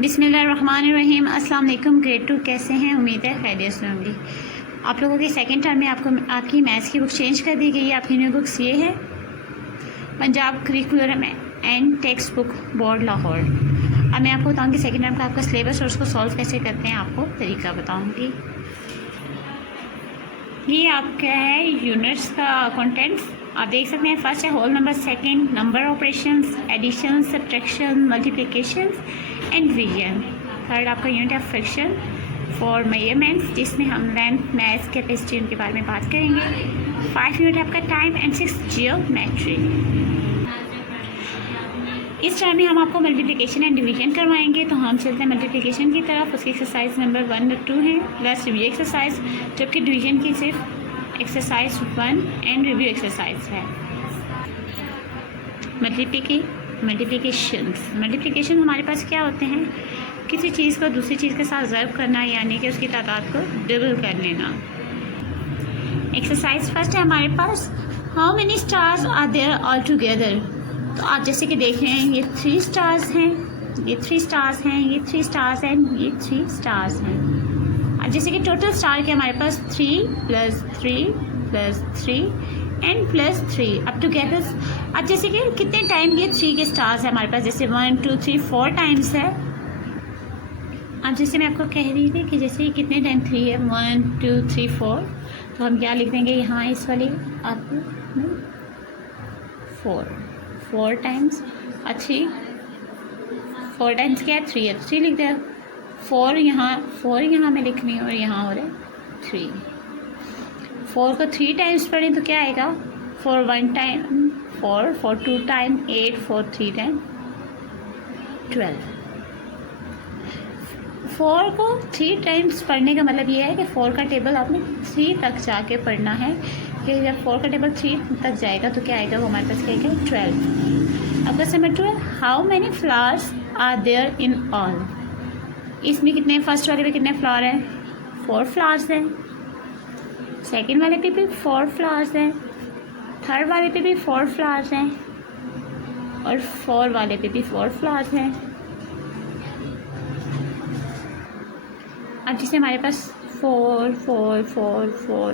बिस्मिल्लाहिर्रहमानिर्रहीम। अस्सलाम वालेकुम। ग्रेड 2 कैसे हैं? उम्मीद है खैरियत से होंगी। आप लोगों के सेकंड टर्म में आपकी मैथ्स की बुक चेंज कर दी गई है। आपकी न्यू बुक्स ये है Punjab curriculum and text book board Lahore. अब मैं आपको बताऊँगी सेकंड टर्म का आपका सिलेबस और उसको सॉल्व कैसे करते हैं, आपको तरीका बताऊँगी। ये आपका है यूनिट्स का कंटेंट्स। आप देख सकते हैं फर्स्ट है whole number, second number operations, addition, subtraction, multiplication and division. Third आपका unit of fraction for measurements, जिसमें हम लेंथ, मैथ्स, कैपेसिटी उनके बारे में बात करेंगे। 5 यूनिट आपका टाइम एंड 6 जियोमेट्री। इस टाइम में हम आपको मल्टीप्लिकेशन एंड डिवीजन करवाएंगे, तो हम चलते हैं मल्टीप्लिकेशन की तरफ। उसकी एक्सरसाइज नंबर 1 और 2 है प्लस रिव्यू एक्सरसाइज, जबकि डिवीजन की सिर्फ एक्सरसाइज 1 एंड रिव्यू एक्सरसाइज है। मल्टीप्लिकेशन हमारे पास क्या होते हैं? किसी चीज़ को दूसरी चीज़ के साथ ज़र्ब करना, यानी कि उसकी तादाद को डबल कर लेना। एक्सरसाइज फर्स्ट है हमारे पास, how many stars are there all together. तो आप जैसे कि देख रहे हैं ये 3 स्टार्स हैं, ये 3 स्टार्स हैं, ये 3 स्टार्स हैं, ये 3 स्टार्स हैं। अब जैसे कि टोटल स्टार के हमारे पास 3 + 3 + 3 एंड +3 अप टुगेदर। अब जैसे कि कितने टाइम ये 3 के स्टार्स हैं हमारे पास, जैसे 1 2 3 4 टाइम्स है। अब जैसे मैं आपको कह रही थी कि जैसे कितने टाइम 3 है, 1 2 3 4, तो हम क्या लिख देंगे यहाँ इस वाले आप 4 टाइम्स। अच्छी 4 टाइम्स क्या है, 3 है, 3 लिख दिया। 4 यहाँ मैं लिख रही हूँ और यहाँ हो रहा है 3। 4 को 3 टाइम्स पढ़ें तो क्या आएगा, 4 1 टाइम 4, 4 2 टाइम 8, 4 3 टाइम 12। 4 को 3 टाइम्स पढ़ने का मतलब ये है कि 4 का टेबल आपने 3 तक जाके पढ़ना है, कि जब 4 का टेबल 3 तक जाएगा तो क्या आएगा, वो हमारे पास क्या आएगा 12। अब क्वेश्चन नंबर 2 है, how many flowers are there in all. इसमें कितने, फर्स्ट वाले पे कितने फ्लावर हैं, 4 फ्लावर्स हैं। सेकंड वाले पे भी 4 फ्लावर्स हैं। थर्ड वाले पे भी 4 फ्लावर्स हैं और 4 वाले पे भी 4 फ्लावर्स हैं। अब जिसे हमारे पास 4 4 4 4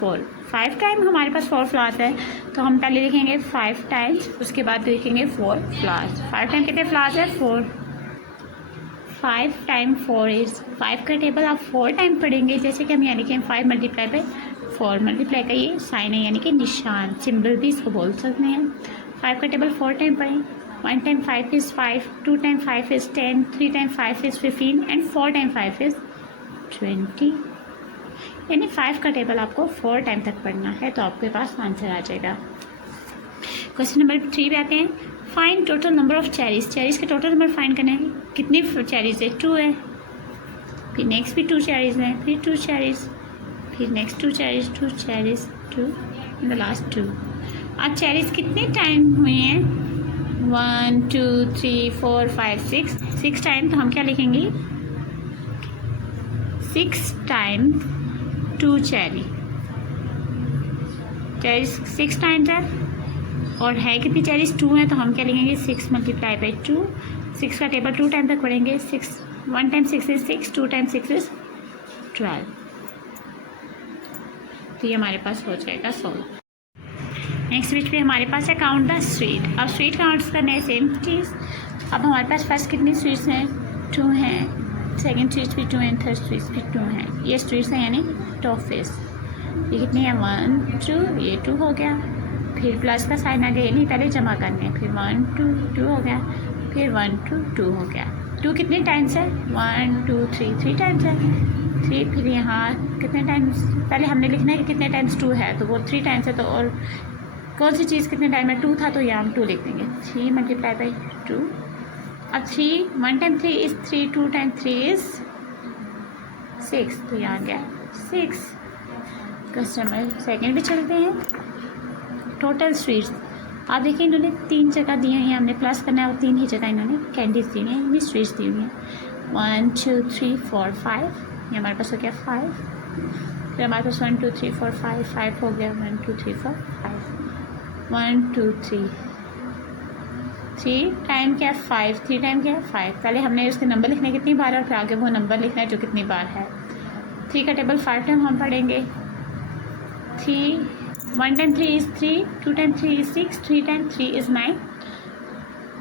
4 5 टाइम हमारे पास 4 फ्लावर्स है, तो हम पहले लिखेंगे 5 टाइम्स, उसके बाद लिखेंगे 4 फ्लावर्स। 5 टाइम कितने फ्लावर्स है, 4। 5 टाइम 4 इज़ 5 का टेबल आप 4 टाइम पढ़ेंगे, जैसे कि हम यहाँ लिखें 5 × 4। मल्टीप्लाई का ये साइन है, यानी कि निशान, सिंबल भी इसको बोल सकते हैं। 5 का टेबल 4 टाइम पढ़ें। 1 time 5 is 5, 2 time 5 is 10, 3 time 5 is 15 and 4 time 5 is 20। यानी 5 का टेबल आपको 4 टाइम तक पढ़ना है, तो आपके पास आंसर आ जाएगा। क्वेश्चन नंबर 3 पे आते हैं, find total number of cherries. Cherries का टोटल नंबर फाइंड करना है। कितनी चेरीज है, 2 है। फिर नेक्स्ट भी 2 चेरीज हैं, फिर 2 चेरीज, फिर next 2 cherries, 2 cherries, 2 in the last 2। अब चेरीज कितने टाइम हुए हैं, 1 2 3 4 5 6 टाइम, तो हम क्या लिखेंगे, 6 टाइम 2 चेरी। चेरीज 6 टाइम्स है और है कितनी चेरीज, 2 है, तो हम क्या लिखेंगे 6 × 2। 6 का टेबल 2 टाइम तक पढ़ेंगे। 1 टाइम 6 इज़ 6, 2 टाइम 6 इज़ 12। तो ये हमारे पास हो जाएगा सॉल्व। नेक्स्ट पेज पे हमारे पास है काउंट द स्वीट। अब स्वीट काउंट्स करने हैं, सेम चीज़। अब हमारे पास फर्स्ट कितनी स्वीट्स हैं, 2 हैं। सेकेंड स्वीट्स भी 2 हैं, थर्ड स्वीट्स भी 2 हैं। ये स्वीट्स हैं यानी टॉफीज। ये कितनी है, 1 2, ये 2 हो गया। फिर प्लस का साइन आ गया, नहीं पहले जमा करने हैं। फिर 1 2 2 हो गया, फिर 1 2 2 हो गया। 2 कितने टाइम्स है, 1 2 3 टाइम्स है। 3 फिर यहाँ कितने टाइम्स, पहले हमने लिखना है कि कितने टाइम्स 2 है, तो वो 3 टाइम्स है। तो और कौन सी चीज़ कितने टाइम है, 2 था, तो यहाँ हम 2 लिख देंगे। 3 × 2। अब 3 1 टाइम 3 इज़ 3, 2 टाइम 3 इज़ 6, तो यहाँ गया 6। कस्टमर सेकेंड भी चलते हैं। टोटल स्वीट्स आप देखिए, इन्होंने 3 जगह दी हैं, हमने प्लस करना है और 3 ही जगह इन्होंने कैंडीज दी हैं, इन्हें स्वीट्स दी हुई हैं। 1 2 3 4 5, ये हमारे पास हो गया 5। फिर हमारे पास 1 2 3 4 5 हो गया, 1 2 3 4 5, 1 2 3 3 टाइम क्या है 5, 3 टाइम क्या है 5। पहले हमने उसके नंबर लिखने कितनी बार है और फिर आगे वो नंबर लिखना है जो कितनी बार है। 3 का टेबल 5 टाइम हम पढ़ेंगे। 3 1 time 3 is 3, 2 time 3 is 6, 3 time 3 is 9,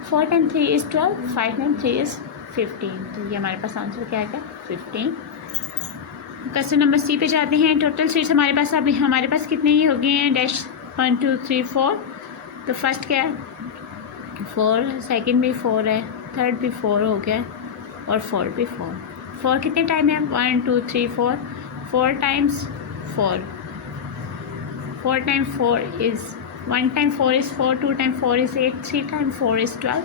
4 time 3 is 12, 5 time 3 is 15। तो ये हमारे पास आंसर क्या है 15। क्वेश्चन नंबर सी पे जाते हैं। टोटल स्वीट्स हमारे पास अभी हमारे पास कितने ही हो गए हैं डैश 1 2 3 4। तो फर्स्ट क्या है 4, सेकंड भी 4 है, थर्ड भी 4 हो गया और फोर्थ भी 4। 4 कितने टाइम है 1 2 3 4, 4 times 4, 4 time 4 is 1 time 4 is 4, 2 time 4 is 8, 3 time 4 is 12,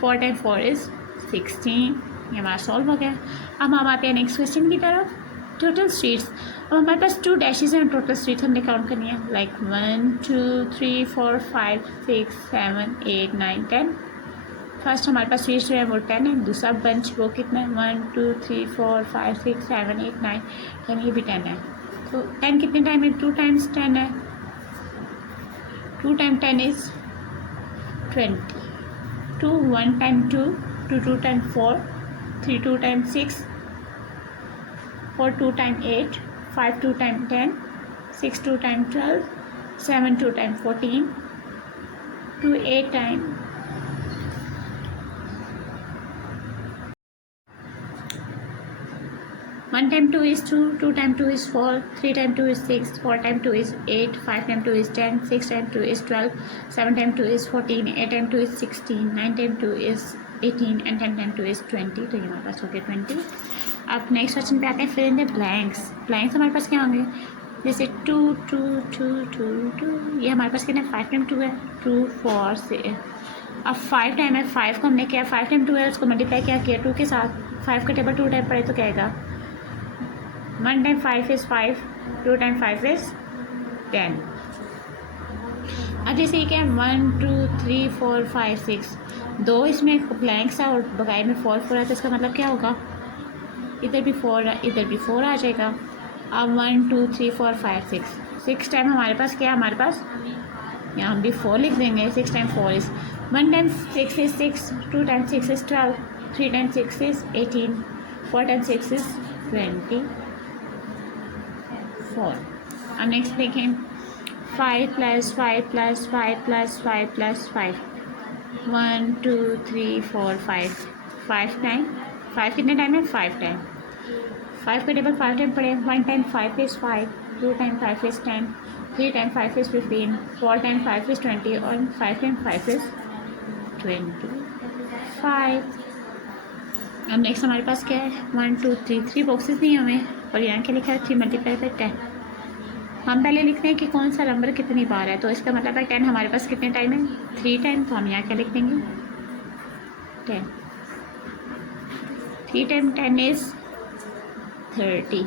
4 time 4 is 16। ये हमारा सॉल्व हो गया। अब हम आते हैं नेक्स्ट क्वेश्चन की तरफ। टोटल स्ट्रीट्स, अब हमारे पास 2 डैशेज हैं। टोटल स्ट्रीट्स हमने काउंट करनी है लाइक 1 2 3 4 5 6 7 8 9 10। फर्स्ट हमारे पास स्ट्रीट्स जो है वो 10 है। दूसरा बंच वो कितना है 1 2 3 4 5 6 7 8 9 10, ये भी 10 है। तो 10 कितने टाइम है 2 टाइम्स 10 है, 2 time 10 is 20, 2 1 time 2, 2 time 4, 3 2 time 6, 4 2 time 8, 5 2 time 10, 6 2 time 12, 7 2 time 14, 2 8 time 1 time 2 is 2, 2 time 2 is 4, 3 time 2 is 6, 4 time 2 is 8, 5 time 2 is 10, 6 time 2 is 12, 7 time 2 is 14, 8 time 2 is 16, 9 time 2 is 18 and 10 time 2 is 20। तो ये हमारे पास हो गया 20। अब next question पे आते हैं फिर इन द ब्लैंक्स। ब्लैंक्स हमारे पास क्या होंगे जैसे 2 2 2 2 2, ये हमारे पास कितना 5 टाइम 2 है 2 4 से। अब 5 टाइम है 5 को हमने क्या 5 टाइम 2 है उसको मल्टीप्लाई क्या किया 2 के साथ। 5 का टेबल 2 टाइम पड़े तो क्या आएगा 1 टाइम 5 इज़ 5, 2 टाइम 5 इज़ 10। अब जैसे ये क्या है 1 2 3 4 5 6, 2 इसमें ब्लैंक्स है और बगैर में 4 4 है तो इसका मतलब क्या होगा इधर भी 4 इधर भी 4 आ जाएगा। अब 1 2 3 4 5 6, 6 टाइम हमारे पास क्या है हमारे पास यहाँ हम भी 4 लिख देंगे। 6 time 4 is 1 time 6 is 6, 2 time 6 is 12, 3 time 6 is 18, 4 time 6 is 24। अब नेक्स्ट देखें 5 + 5 + 5 + 5 + 5, 1 2 3 4 5, 5 टाइम 5 कितने टाइम है 5 टाइम। 5 का टेबल 5 टाइम पड़े 1 time 5 is 5, 2 time 5 is 10, 3 time 5 is 15, 4 time 5 is 20 और 5 टाइम 5 इज़ 25। अब नेक्स्ट हमारे पास क्या है 1 2 3 बॉक्सेस नहीं हमें और यहाँ क्या लिखा है 3 × 10। हम पहले लिखते हैं कि कौन सा नंबर कितनी बार है तो इसका मतलब है 10 हमारे पास कितने टाइम है 3 टाइम। तो हम यहाँ क्या लिख देंगे 10, 3 टाइम 10 इज़ 30।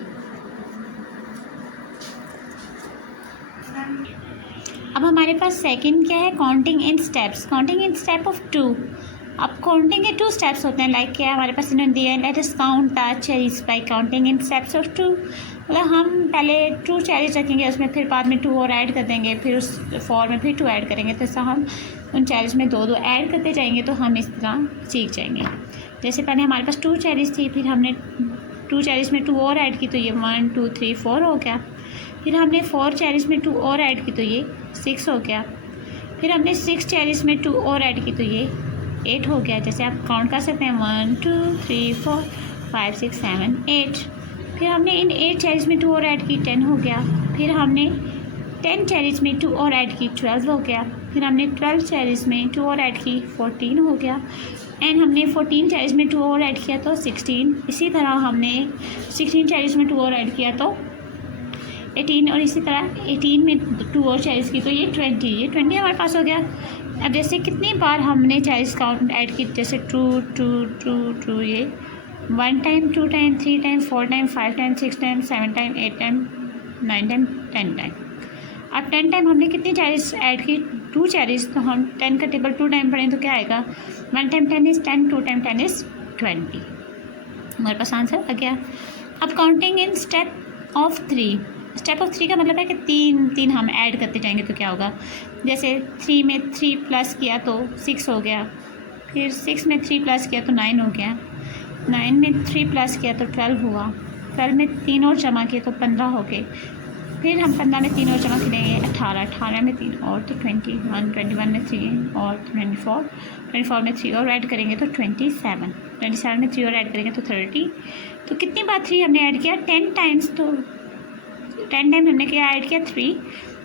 अब हमारे पास सेकंड क्या है counting in steps. Counting in step of 2। अब काउंटिंग के 2 स्टेप्स होते हैं लाइक क्या हमारे पास इन्होंने दिया है let us count the cherries bye counting in steps of 2। मतलब हम पहले 2 चेरीज रखेंगे उसमें फिर बाद में 2 और ऐड कर देंगे फिर उस 4 में फिर 2 ऐड करेंगे तो ऐसा हम उन चेरीज में 2 ऐड करते जाएंगे तो हम इस तरह सीख जाएंगे। जैसे पहले हमारे पास 2 चेरीज थी फिर हमने 2 चेरीज में 2 और ऐड की तो ये 1 2 3 4 हो गया। फिर हमने 4 चेरीज में 2 और ऐड की तो ये 6 हो गया। फिर हमने 6 चेरीज में 2 और ऐड की तो ये 8 हो गया। जैसे आप काउंट कर सकते हैं 1 2 3 4 5 6 7 8। फिर हमने इन 8 चेरीज में 2 और ऐड की 10 हो गया। फिर हमने 10 चेरीज में 2 और ऐड की 12 हो गया। फिर हमने 12 चेरीज में 2 और ऐड की 14 हो गया एंड हमने 14 चेरीज में 2 और ऐड किया तो 16। इसी तरह हमने 16 चेरीज में 2 और ऐड किया तो 18 और इसी तरह 18 में 2 और चेरीज की तो ये 20। ये 20 हमारे पास हो गया। अब जैसे कितनी बार हमने चेरीज काउंट ऐड की जैसे 2 2 2 2 ये 1 time 2 time 3 time 4 time 5 time 6 time 7 time 8 time 9 time 10 time. अब 10 टाइम हमने कितनी चेरीज ऐड की 2 चेरीज तो हम 10 का टेबल 2 टाइम पढ़ें तो क्या आएगा 1 टाइम 10 इज़ 10, 2 टाइम 10 इज़ 20। हमारे पास आंसर आ गया। अब counting in step of 3। Step of 3 का मतलब है कि 3 हम ऐड करते जाएंगे तो क्या होगा जैसे 3 में 3 प्लस किया तो 6 हो गया। फिर 6 में 3 प्लस किया तो 9 हो गया, 9 में 3 प्लस किया तो 12 हुआ, 12 में 3 और जमा किए तो 15 हो गए। फिर हम 15 में 3 और जमा करेंगे 18, 18 में 3 और तो 21, 21 में 3 और 24, 24 में 3 और ऐड करेंगे तो 27, 27 में 3 और ऐड करेंगे तो 30। तो कितनी बार 3 हमने ऐड किया? 10 टाइम्स। तो 10 टाइम हमने क्या ऐड किया? 3।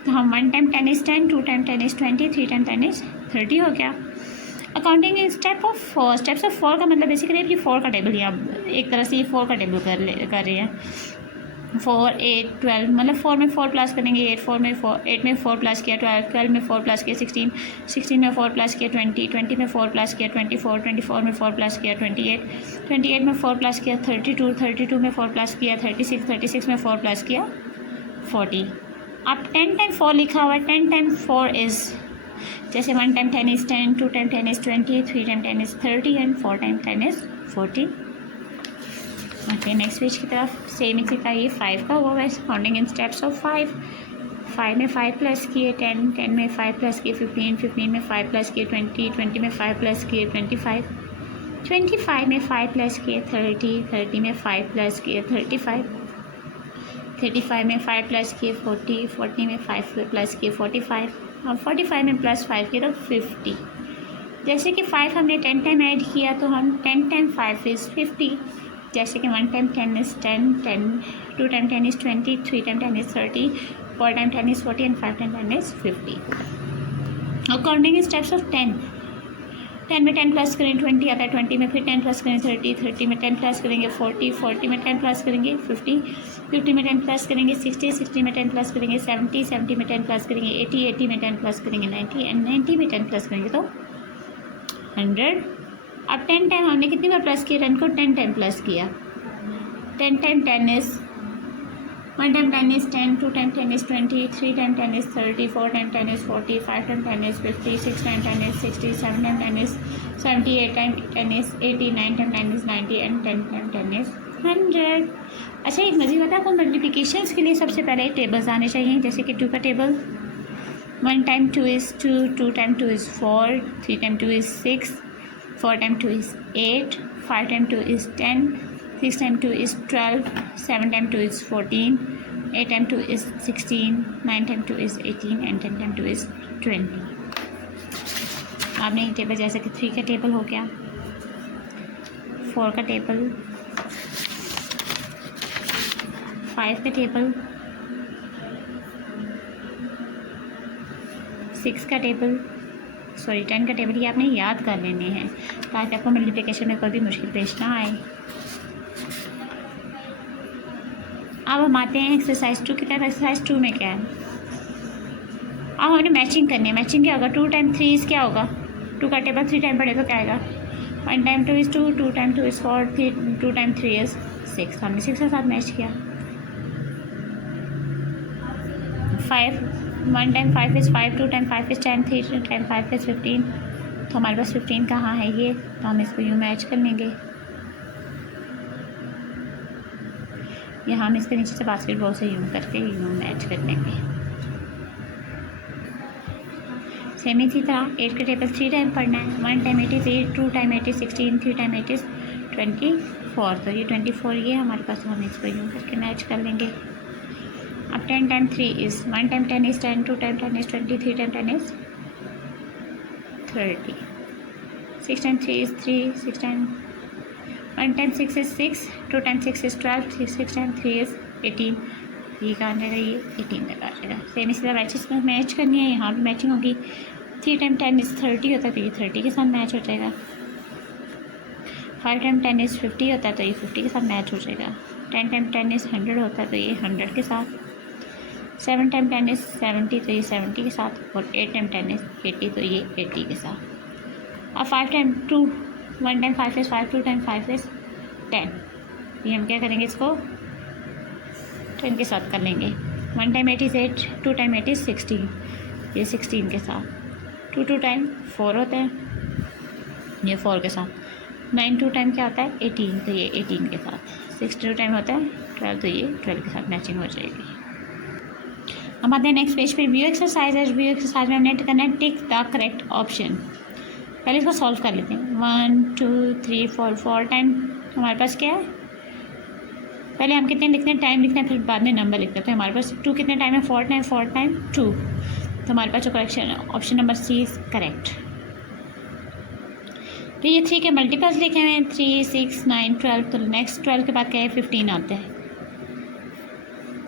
तो हम 1 time 10 is 10, 2 time 10 is 20, 3 time 10 is 30 हो गया। Accounting step of 4, steps of 4 का मतलब बेसिकली ये 4 का टेबल, या एक तरह से ये 4 का टेबल कर रहे हैं। 4, 8, 12, मतलब 4 में 4 प्लस करेंगे 8, 4 में 4, 8 में 4 प्लस किया 12, 12 में 4 प्लस किया 16, 16 में 4 प्लस किया 20, 20 में 4 प्लस किया 24, 24 में 4 प्लस किया 28, 28 में 4 प्लस किया 32, 32 में 4 प्लस किया 36, 36 में 4 प्लस किया 40। अब 10 टाइम 4 लिखा हुआ है, 10 टाइम 4 इज़, जैसे 1 time 10 is 10, 2 time 10 is 20, 3 time 10 is 30 and 4 time 10 is 40। Okay, next page की तरफ सेम इसी का ये 5 का हुआ है, काउंटिंग इन स्टेप्स ऑफ 5। 5 में 5 प्लस किए 10, 10 में 5 प्लस किए 15, 15 में 5 प्लस किए 20, 20 में 5 प्लस किए 25, 25 में 5 प्लस किए 30, 30 में 5 प्लस किए 35, 35 में 5 प्लस किए 40, 40 में 5 प्लस किए 45, और 45 में प्लस 5 किए तो 50। जैसे कि 5 हमने 10 टाइम ऐड किया तो हम 10 टाइम 5 इज़ 50। जैसे कि 1 time 10 is 10, 10, 2 time 10 is 20, 3 time 10 is 30, 4 time 10 is 40 and 5 time 10 is 50। According steps of 10, 10 में 10 प्लस करें 20 आता है, 20 में फिर 10 प्लस करें 30, 30 में 10 प्लस करेंगे 40, 40 में 10 प्लस करेंगे 50, 50 में 10 प्लस करेंगे 60, 60 में 10 प्लस करेंगे 70, 70 में 10 प्लस करेंगे 80, 80 में 10 प्लस करेंगे 90 एंड 90 में 10 प्लस करेंगे तो 100। अब 10 टाइम हमने कितनी बार प्लस किया? 10 को 10 टाइम प्लस किया। 10 time 10 is, 1 time 10 is 10, 2 time 10 is 20, 3 time 10 is 30, 4 time 10 is 40, 5 time 10 is 50, 6 time 10 is 60, 7 time 10 is 70, 8 time 10 is 80, 9 time 10 is 90 and 10 time 10 is 100। अच्छा, एक मज़ीद बता, आपको मल्टीप्लिकेशंस के लिए सबसे पहले टेबल्स आने चाहिए, जैसे कि 2 का table, 1 time 2 is 2, 2 time 2 is 4, 3 time 2 is 6, 4 time 2 is 8, 5 time 2 is 10, 6 time 2 is 12, 7 time 2 is 14, 8 time 2 is 16, 9 time 2 is 18 and 10 time 2 is 20। आपने ये टेबल, जैसे कि 3 का टेबल हो गया, 4 का टेबल, 5 का टेबल, 6 का टेबल, 10 का टेबल, ये आपने याद कर लेने हैं ताकि आपको मल्टीप्लिकेशन में कोई भी मुश्किल पेश ना आए। अब हम आते हैं एक्सरसाइज 2 की तरफ। एक्सरसाइज 2 में क्या है? अब हमने मैचिंग करनी है। मैचिंग क्या होगा? 2 टाइम 3 इज़ क्या होगा? 2 का टेबल 3 टाइम पढ़े तो क्या आएगा? 1 time 2 is 2, 2 time 2 is 4, 2 time 3 is 6। हमने 6 के साथ मैच किया। 5, 1 time 5 is 5, 2 time 5 is 10, 3 time 5 is 15। तो हमारे पास 15 कहाँ है? ये तो हम इसको यूँ मैच कर लेंगे। यहाँ हम इसके नीचे से बास्केटबॉल से यूँ करके यूँ मैच कर लेंगे। सेम इसी तरह 8 का टेबल 3 टाइम पढ़ना है। 1 time 8 is 8, 2 time 8 is 16, 3 time 8 is 24। तो ये 24 ये हमारे पास, हम इसको यूँ करके मैच कर लेंगे। अब 10 time 3 is, 1 time 10 is 10, 2 time 10 is 20, 3 time 10 is 30। 6 time 3 is 3, 6 time 1 time 6 is 6, 2 time 6 is 12, 6 time 3 is 18। ये कहाँ जाएगा? ये 18 तक आ जाएगा। सेम इसी तरह मैचेस में मैच करनी है, यहाँ भी मैचिंग होगी। 3 टाइम 10 इज़ 30 होता है तो ये 30 के साथ मैच हो जाएगा। 5 टाइम 10 इज़ 50 होता है तो ये 50 के साथ मैच हो जाएगा। 10 टाइम 10 इज़ 100 होता है तो ये 100 के साथ। 7 टाइम 10 इज़ 70 तो ये 70 के साथ। और 8 टाइम 10 इज़ 80 तो ये 80 के साथ। अब 5 time 2, 1 time 5 is 5, 2 time 5 is 10। ये हम क्या करेंगे? इसको 10 के साथ कर लेंगे। 1 टाइम 8 इज़ 8, 2 टाइम 8 इज़ 16, ये 16 के साथ। 2 टाइम 4 होता है, ये 4 के साथ। 9 2 टाइम क्या होता है? 18 तो ये 18 के साथ। 6 2 टाइम होता है 12 तो ये 12 के साथ मैचिंग हो जाएगी। हम आते हैं नेक्स्ट पेज पे। व्यू एक्सरसाइज है। व्यू एक्सरसाइज में हमने करना है टिक द करेक्ट ऑप्शन। पहले इसको सॉल्व कर लेते हैं। 1 2 3 4 4 टाइम हमारे पास क्या है, पहले हम कितने लिखते हैं, टाइम लिखते हैं, फिर बाद में नंबर लिखते हैं। तो हमारे पास 2 कितने टाइम है, 4 टाइम 2। तो हमारे पास जो करेक्शन है option number C is correct. तो ये 3 के मल्टीपल्स लिखे हुए हैं, 3 6 9 12। तो नेक्स्ट 12 के बाद क्या है, 15 आते हैं।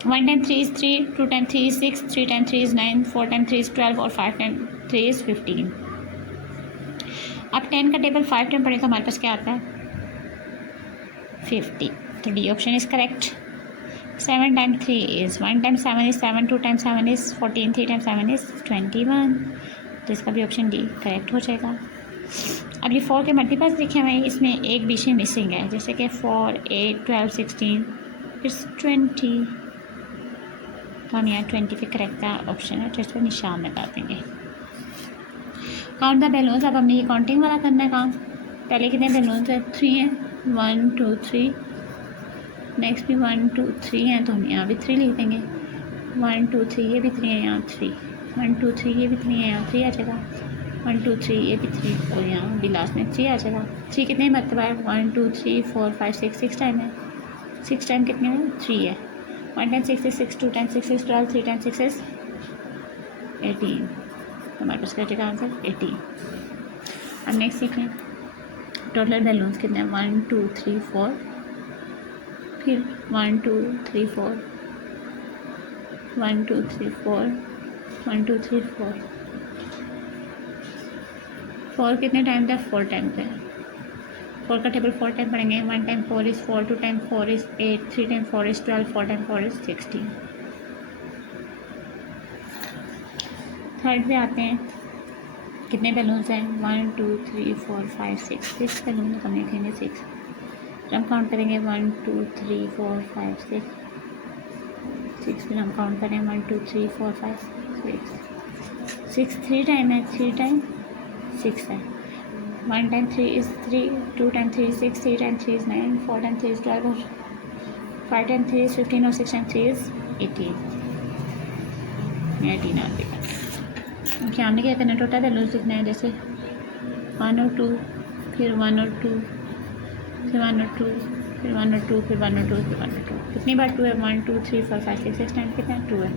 1 time 3 is 3, 2 time 3 is 6, 3 time 3 is 9, 4 time 3 is 12 और 5 टाइम 3 इज़ 15। अब 10 का टेबल 5 टाइम पढ़े तो हमारे पास क्या आता है, 50। तो D option is correct. 7 time 3 is 1 time 7 is 7, 2 time 7 is 14, 3 time 7 is 21। तो इसका भी ऑप्शन डी करेक्ट हो जाएगा। अब ये 4 के मल्टीपल्स लिखे हुए हैं, इसमें एक बीच में मिसिंग है, जैसे कि 4 8 12 16 इट्स 20। तो हम यहाँ 20 पे करेक्ट का ऑप्शन है, तो इस पर निशान लगा देंगे। Count the balloons. अब हमने ये काउंटिंग वाला करना है काम। पहले कितने बैलून्स है, 3 हैं, 1 2 3। नेक्स्ट भी 1 2 3 हैं, तो हम यहाँ भी 3 लिख देंगे। 1 2 3 ये भी 3 है, यहाँ 3। 1 2 3 ये भी 3 है, यहाँ 3 आ जाएगा। 1 2 3 ये भी 3 और यहाँ भी लास्ट में 3 आ जाएगा। 3 कितने मतलब है, 1 2 3 4 5 6 6 टाइम है। 6 टाइम कितने में, 3 है। 1 time 6 is 6, 2 time 6 is 12, 3 time 6 is 18। तो हमारे पास क्या जाएगा आंसर 18। अब नेक्स्ट सीखें टोटल बैलून्स कितने हैं, 1 2 3 4, फिर 1 2 3 4, 1 2 3 4, 1 2 3 4। 4 कितने टाइम था, 4 टाइम था। 4 का टेबल 4 टाइम पढ़ेंगे। 1 time 4 is 4, 2 time 4 is 8, 3 time 4 is 12, 4 time 4 is 16। Third पे आते हैं, कितने बैलून्स हैं, 1 2 3 4 5 6 6 बैलून हम लिखेंगे 6। हम काउंट करेंगे 1 2 3 4 5 6 6 फिर हम काउंट करें 1 2 3 4 5 6 6 3 टाइम है, 3 टाइम 6 है। 1 time 3 is 3, 2 time 3 is 6, 3 time 3 is 9, 4 time 3 is 12 और 5 टाइम 3 इज़ 15 और 6 टाइम 3 इज़ 18। 18 आ जाएगा। ओके, हमने क्या करना है, टोटल बैलून्स लिखना है, जैसे 1 और 2, फिर 1 और 2, फिर 1 और 2, फिर 1 और 2, फिर 1 और 2, फिर 1 और 2। कितनी बार 2 है, 1 2 3 4 5 6 6 टाइम कितना है, 2 है।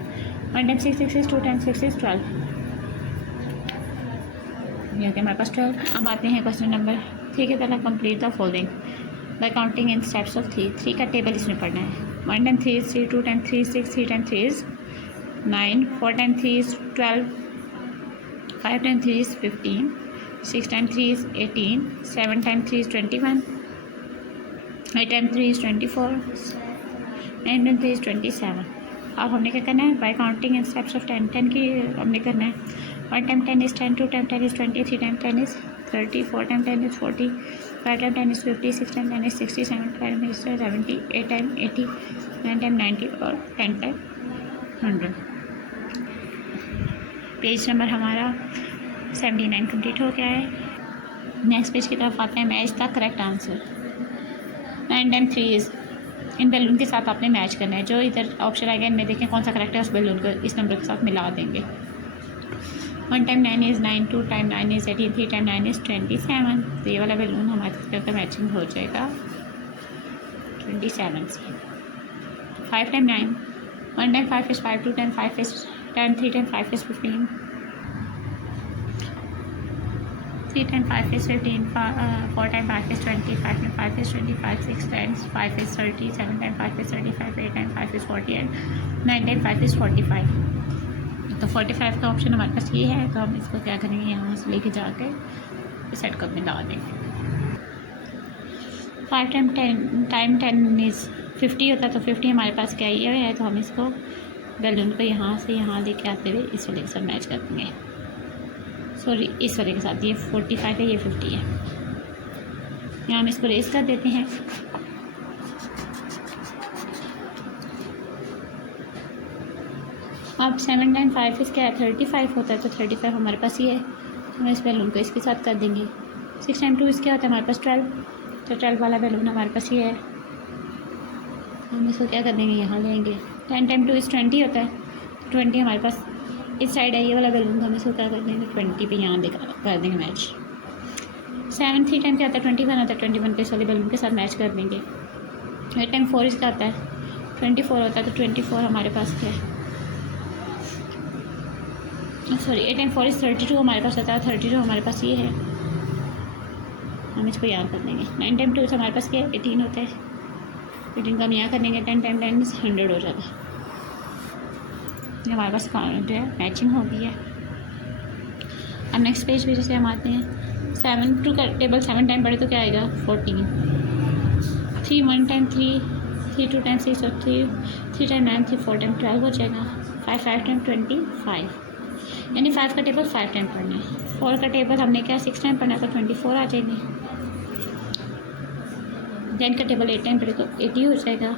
1 टाइम 6 6 इज़ 2 टाइम 6 इज़ 12। ये हो गया हमारे पास 12। अब आते हैं क्वेश्चन नंबर 3 की तरह। Complete the following bye counting in steps of 3। 3 का टेबल इसमें पढ़ना है। 1 time 3 is 3, 2 time 3 is 6, 3 time 3 is 9, 4 time 3 is 12, 5 time 3 is 15, 6 time 3 is 18, 7 time 3 is 21, 8 time 3 is 24, 9 time 3 is 27। अब हमने क्या करना है, bye counting in steps of 10। 10 की हमने करना है। 1 time 10 is 10, 2 time 10 is 20, 3 time 10 is 30, 4 time 10 is 40, 5 time 10 is 50, 6 time 10 is 60, 7 time is 70, 8 time 80, 9 time 90 और 10 टाइम 100। पेज नंबर हमारा 79 कंप्लीट हो गया है। नेक्स्ट पेज की तरफ आते हैं, match the correct answer. 9 time 3 is, in balloon के साथ आपने मैच करना है। जो इधर ऑप्शन आएगा इनमें देखें कौन सा करेक्ट है, उस बैलून को इस नंबर के साथ मिला देंगे। 1 time 9 is 9, 2 time 9 is 18, 3 time 9 is 27। तो ये वाला बैलून हमारे साथ मैचिंग हो जाएगा 27 से। 5 time 9, 1 time 5 is 5, 2 time 5 is 10, 3 time 5 is 15, 3 time 5 is 15, 4 time 5 is 20, 5 time 5 is 25, 6 times 5 is 30, 7 time 5 is 35, 8 time 5 is 40 and 9 time 5 is 45। तो 45 का ऑप्शन हमारे पास ये है, तो हम इसको क्या करेंगे, यहाँ से लेके जाके सेट कप में लगा देंगे। 5 टाइम 10 इज़ 50 होता है, तो 50 हमारे पास क्या ये है, तो हम इसको बैलून को यहाँ से यहाँ लेके आते हुए इस वाले के साथ मैच कर देंगे। सॉरी, इस वाले के साथ, ये 45 है, ये 50 है। यहाँ हम इसको रेस कर देते हैं। अब 7 टाइम 5 इज़ क्या है, 35 होता है, तो 35 हमारे पास ये है, तो हम इस बैलून को इसके साथ कर देंगे। 6 टाइम 2 इज़ क्या होता है हमारे पास 12, तो 12 वाला बैलून हमारे पास ये है, हम इसको क्या कर देंगे, यहाँ लेंगे। 10 टाइम 2 इज़ 20 होता है, तो 20 हमारे पास इस साइड है, ये वाला बैलून, तो हम इसको क्या कर देंगे 20 पे यहाँ कर देंगे मैच। 7 3 टाइम क्या आता है 21 आता है, 21 के वाले बलून के साथ मैच कर देंगे। 8 टाइम 4 इसका आता है 24 होता है, तो 24 हमारे पास क्या है, सॉरी 8 टाइम 4 इज़ 32 हमारे पास आता है, 32 हमारे पास ये है, हम इसको याद कर लेंगे। 9 टाइम 2 से हमारे पास क्या है 18 होता है, 18 का हम यहाँ कर लेंगे। 10 टाइम 10 100 हो जाता है। हमारे पास जो है मैचिंग हो गई है। अब नेक्स्ट पेज पे जैसे हम आते हैं 7 2 का टेबल 7 टाइम पढ़े तो क्या आएगा 14। 3 1 टाइम 3, 3 2 टाइम 6 और 3 टाइम 9, 3 4 टाइम 12 हो जाएगा। 5 5 टाइम 25, यानी 5 का टेबल 5 टाइम पढ़ना है। 4 का टेबल हमने क्या 6 टाइम पढ़ना है, तो 24 आ जाएंगे। 10 का टेबल 8 टाइम पढ़े तो 80 हो जाएगा।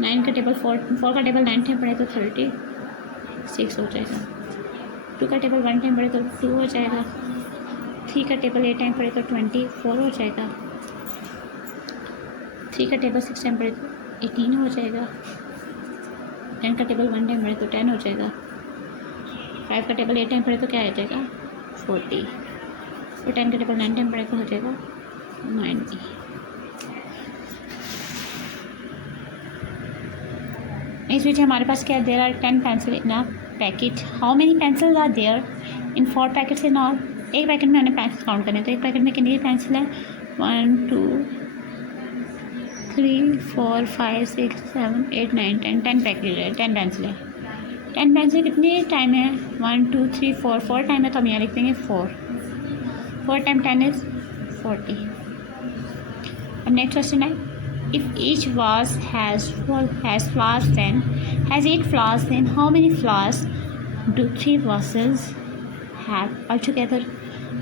9 का टेबल 4 का टेबल 9 टाइम पढ़े तो 36 हो जाएगा। 2 का टेबल 1 टाइम पढ़े तो 2 हो जाएगा। 3 का टेबल 8 टाइम पढ़े तो 24 हो जाएगा। 3 का टेबल 6 टाइम पढ़े तो 18 हो जाएगा। 10 का टेबल 1 टाइम पढ़े तो 10 हो जाएगा। 5 का टेबल 8 टाइम पढ़े तो क्या आ जाएगा 40। और 10 का टेबल 9 टाइम पढ़े तो हो जाएगा 90। इस बीच हमारे पास क्या there are 10 pencil in a packet. How many pencils are there in 4 packets in all. एक पैकेट में हमें पेंसिल काउंट करने, तो एक पैकेट में कितनी पेंसिल है 1 2 3 4 5 6 7 8 9 10 पैकेट है, 10 पेंसिल है। 10 पेंसिल कितने टाइम है 1 2 3 4 टाइम है, तो हम यहाँ लिख देंगे 4 टाइम 10 इज़ 40। अब नेक्स्ट क्वेश्चन है if each vase has flowers then has 8 flowers, then how many flowers do 3 vases have altogether।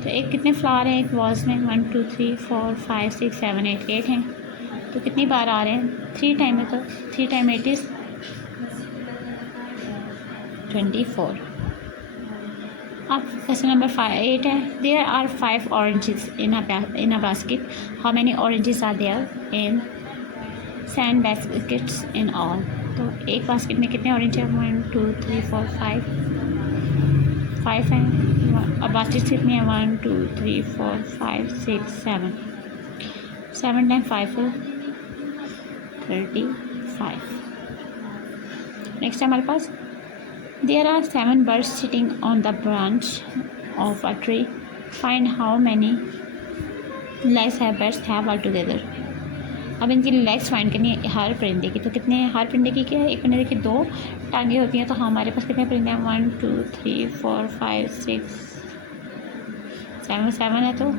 तो एक कितने फ्लावर हैं एक वाज में 1 2 3 4 5 6 7 8 हैं, तो कितनी बार आ रहे हैं 3 टाइम है, तो 3 टाइम 8 इज़ 24। अब क्वेश्चन नंबर 8 है there are 5 oranges in a basket, how many oranges are there in sand baskets in all. तो एक बास्केट में कितने ऑरेंज हैं 1 2 3 4 5 हैं। अब बास्केट कितनी है 1 2 3 4 5 6 7 टाइम 5 है 35। नेक्स्ट है हमारे पास there are 7 birds sitting on the branch of a tree, find how many legs have birds have all together. अब इनकी लेग्स फाइंड करनी है हर परिंदे की, तो कितने हर परिंदे की क्या है एक परिंदे की 2 टांगे होती हैं, तो हमारे पास कितने परिंदे हैं 1 2 3 4 5 6 7 है, तो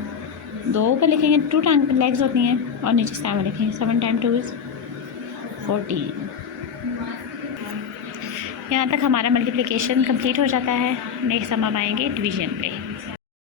2 का लिखेंगे 2 लेग्स होती हैं और नीचे 7 लिखेंगे। 7 टाइम 2 इज़ 14। यहाँ तक हमारा मल्टीप्लिकेशन कंप्लीट हो जाता है। नेक्स्ट हम अब आएंगे डिवीजन पे।